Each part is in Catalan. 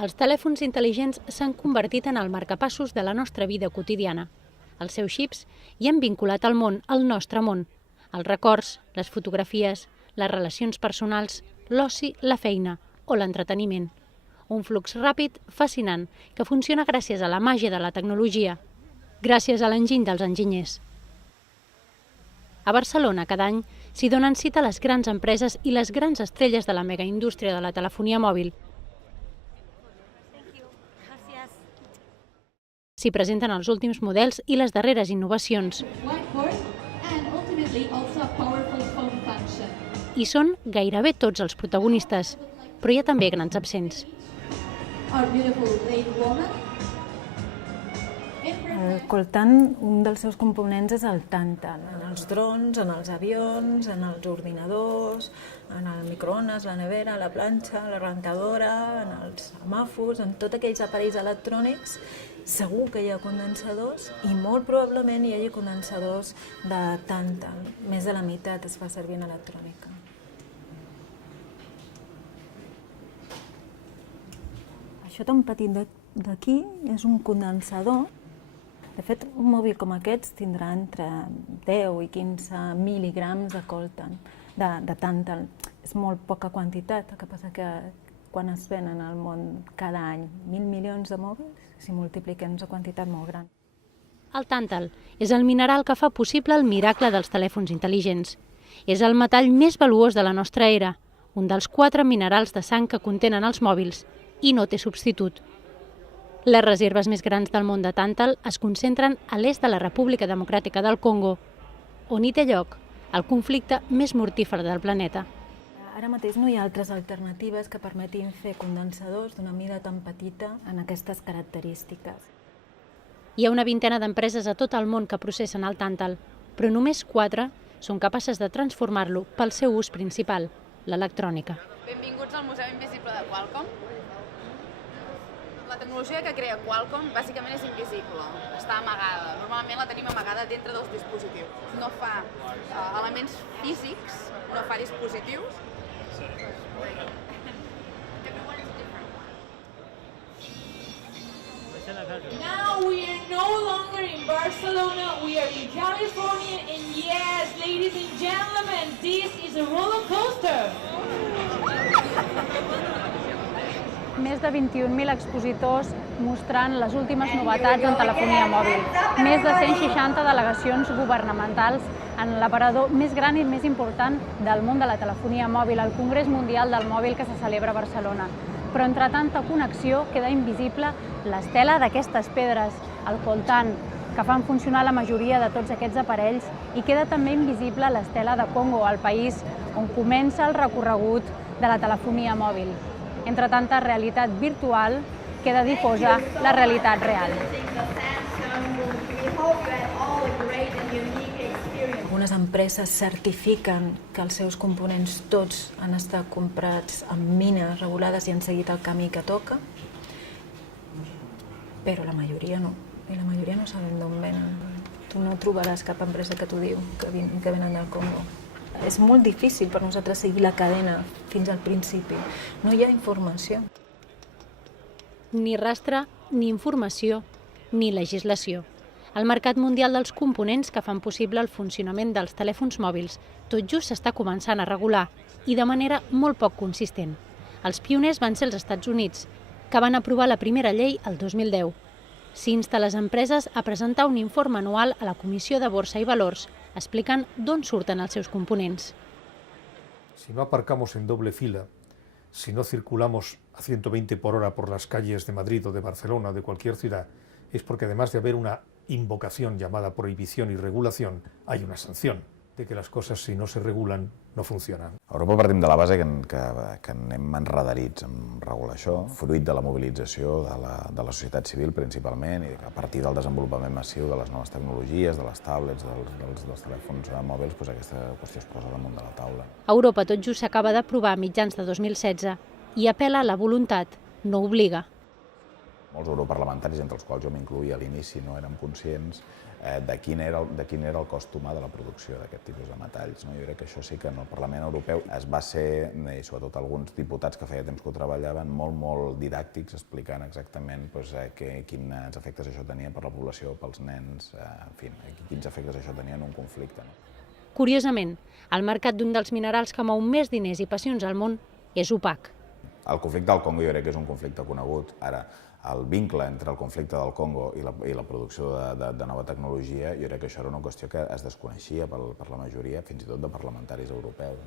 Els telèfons intel·ligents s'han convertit en el marcapassos de la nostra vida quotidiana. Els seus xips hi han vinculat al món, el nostre món. Els records, les fotografies, les relacions personals, l'oci, la feina o l'entreteniment. Un flux ràpid, fascinant, que funciona gràcies a la màgia de la tecnologia, gràcies a l'enginy dels enginyers. A Barcelona, cada any, s'hi donen cita les grans empreses i les grans estrelles de la megaindústria de la telefonia mòbil. S'hi presenten els últims models i les darreres innovacions. I són gairebé tots els protagonistes, però hi ha també grans absents. El coltan, un dels seus components és el tàntal, en els drons, en els avions, en els ordinadors, en el microones, la nevera, la planxa, la rentadora, en els semàfors, en tots aquells aparells electrònics. Segur que hi ha condensadors i molt probablement hi hagi condensadors de tàntal. Més de la meitat es fa servir en electrònica. Això tan petit d'aquí és un condensador. De fet, un mòbil com aquests tindrà entre 10 i 15 mil·ligrams de coltan, de tàntal. És molt poca quantitat, el que passa que quan es venen al món cada any 1.000 milions de mòbils, si multipliquem és una quantitat molt gran. El tàntal és el mineral que fa possible el miracle dels telèfons intel·ligents. És el metall més valuós de la nostra era, un dels 4 minerals de sang que contenen els mòbils, i no té substitut. Les reserves més grans del món de tàntal es concentren a l'est de la República Democràtica del Congo, on hi té lloc el conflicte més mortífer del planeta. Ara mateix no hi ha altres alternatives que permetin fer condensadors d'una mida tan petita en aquestes característiques. Hi ha una vintena d'empreses a tot el món que processen el tàntal, però només 4 són capaces de transformar-lo pel seu ús principal, l'electrònica. Benvinguts al Museu Invisible de Qualcomm. La tecnologia que crea Qualcomm bàsicament és invisible, està amagada. Normalment la tenim amagada dintre dels dispositius. No fa elements físics, no fa dispositius. Now we are no longer in Barcelona, we are in California, and yes, ladies and gentlemen, this is a roller coaster. Més de 21.000 expositors mostrant les últimes novetats en telefonia mòbil. Més de 160 delegacions governamentals en l'aparador més gran i més important del món de la telefonia mòbil, el Congrés Mundial del Mòbil que se celebra a Barcelona. Però entre tanta connexió queda invisible l'estela d'aquestes pedres, el coltan, que fan funcionar la majoria de tots aquests aparells, i queda també invisible l'estela de Congo, el país on comença el recorregut de la telefonia mòbil. Entre tanta realitat virtual, queda difosa la realitat real. Algunes empreses certifiquen que els seus components tots han estat comprats amb mines regulades i han seguit el camí que toca, però la majoria no. I la majoria no sabem d'on venen. Tu no trobaràs cap empresa que t'ho diu, que venen del Congo. És molt difícil per nosaltres seguir la cadena fins al principi. No hi ha informació. Ni rastre, ni informació, ni legislació. El mercat mundial dels components que fan possible el funcionament dels telèfons mòbils tot just s'està començant a regular i de manera molt poc consistent. Els pioners van ser els Estats Units, que van aprovar la primera llei el 2010. S'insta les empreses a presentar un informe anual a la Comissió de Borsa i Valors explicant d'on surten els seus components. Si no aparcamos en doble fila, si no circulamos a 120 por hora por las calles de Madrid o de Barcelona o de cualquier ciudad, es porque además de haber una invocación llamada prohibición y regulación, hay una sanción de que las cosas, si no se regulan, no funcionen. A Europa partim de la base que anem enredarits en regular això, fruit de la mobilització de la societat civil principalment, i a partir del desenvolupament massiu de les noves tecnologies, de les tablets, dels telèfons mòbils, aquesta qüestió es posa damunt de la taula. A Europa tot just s'acaba d'aprovar a mitjans de 2016 i apela a la voluntat, no obliga. Molts europarlamentaris, entre els quals jo m'incloïa a l'inici, no érem conscients de quin era el cost humà de la producció d'aquest tipus de metalls. Jo crec que això sí que en el Parlament Europeu es va ser, i sobretot alguns diputats que feia temps que ho treballaven, molt didàctics, explicant exactament quins efectes això tenia per la població, pels nens, en fi, quins efectes això tenia en un conflicte. Curiosament, el mercat d'un dels minerals que mou més diners i passions al món és opac. El conflicte del Congo jo crec que és un conflicte conegut. Ara, el vincle entre el conflicte del Congo i la producció de nova tecnologia, jo crec que això era una qüestió que es desconeixia per la majoria, fins i tot de parlamentaris europeus.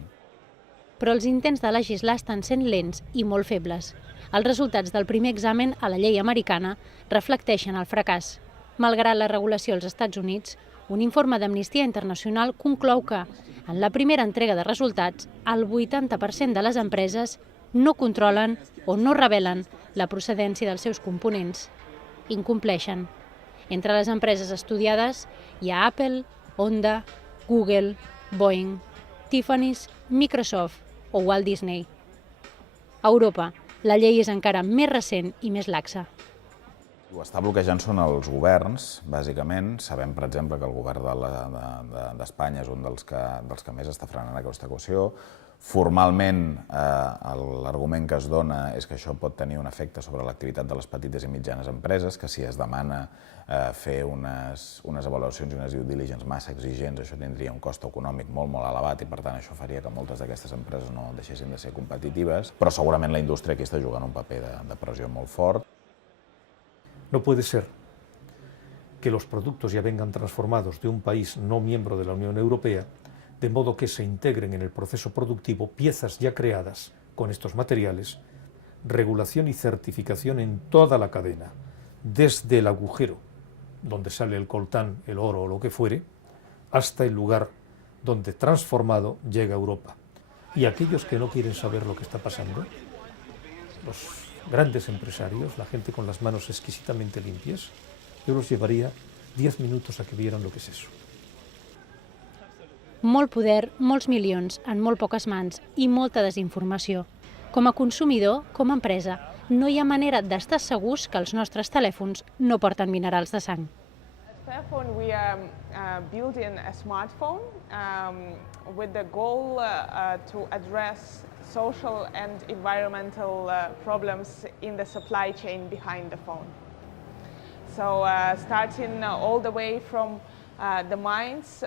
Però els intents de legislar estan sent lents i molt febles. Els resultats del primer examen a la llei americana reflecteixen el fracàs. Malgrat la regulació als Estats Units, un informe d'Amnistia Internacional conclou que, en la primera entrega de resultats, el 80% de les empreses no controlen o no revelen la procedència dels seus components. Incompleixen. Entre les empreses estudiades hi ha Apple, Honda, Google, Boeing, Tiffany's, Microsoft o Walt Disney. A Europa, la llei és encara més recent i més laxa. Ho està bloquejant són els governs, bàsicament. Sabem, per exemple, que el govern d'Espanya és un dels que més està frenant aquesta qüestió. Formalment, l'argument que es dona és que això pot tenir un efecte sobre l'activitat de les petites i mitjanes empreses, que si es demana fer unes avaluacions i unes due diligence massa exigents, això tindria un cost econòmic molt elevat i, per tant, això faria que moltes d'aquestes empreses no deixessin de ser competitives. Però segurament la indústria aquí està jugant un paper de pressió molt fort. No puede ser que los productos ya vengan transformados de un país no miembro de la Unión Europea, de modo que se integren en el proceso productivo piezas ya creadas con estos materiales, regulación y certificación en toda la cadena, desde el agujero donde sale el coltán, el oro o lo que fuere, hasta el lugar donde transformado llega a Europa. Y aquellos que no quieren saber lo que está pasando, los grandes empresarios, la gente con las manos exquisitamente limpias, yo los llevaría 10 minutos a que vieran lo que es eso. Molt poder, molts milions en molt poques mans i molta desinformació. Com a consumidor, com a empresa, no hi ha manera d'estar segurs que els nostres telèfons no porten minerals de sang. Fairphone, we are building a smartphone with the goal to address social and environmental problems in the supply chain behind the phone. So starting all the way from the mines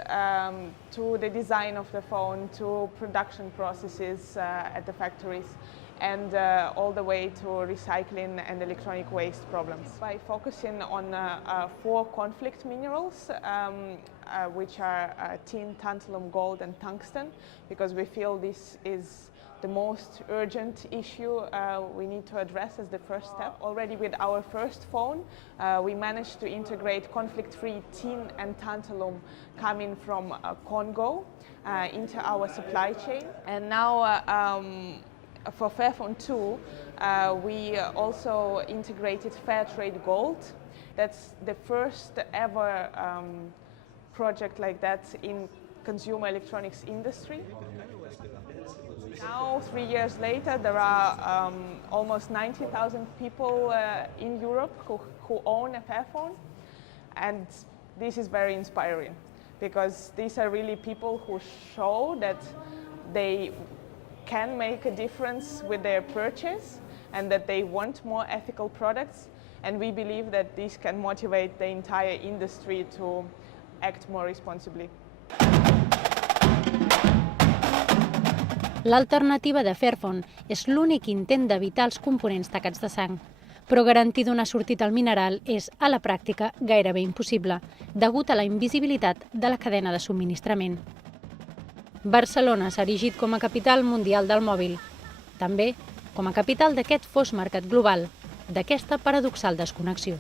to the design of the phone, to production processes at the factories, and all the way to recycling and electronic waste problems. By focusing on 4 conflict minerals, which are tin, tantalum, gold and tungsten, because we feel this is the most urgent issue we need to address as the first step. Already with our first phone, we managed to integrate conflict-free tin and tantalum coming from Congo into our supply chain. And now for Fairphone 2, we also integrated Fairtrade Gold. That's the first ever project like that in consumer electronics industry. Now, 3 years later, there are almost 90,000 people in Europe who own a Fairphone, and this is very inspiring because these are really people who show that they can make a difference with their purchase and that they want more ethical products, and we believe that this can motivate the entire industry to act more responsibly. L'alternativa de Fairphone és l'únic intent d'evitar els components tacats de sang, però garantir donar sortit al mineral és, a la pràctica, gairebé impossible, degut a la invisibilitat de la cadena de subministrament. Barcelona s'ha erigit com a capital mundial del mòbil, també com a capital d'aquest fos mercat global, d'aquesta paradoxal desconnexió.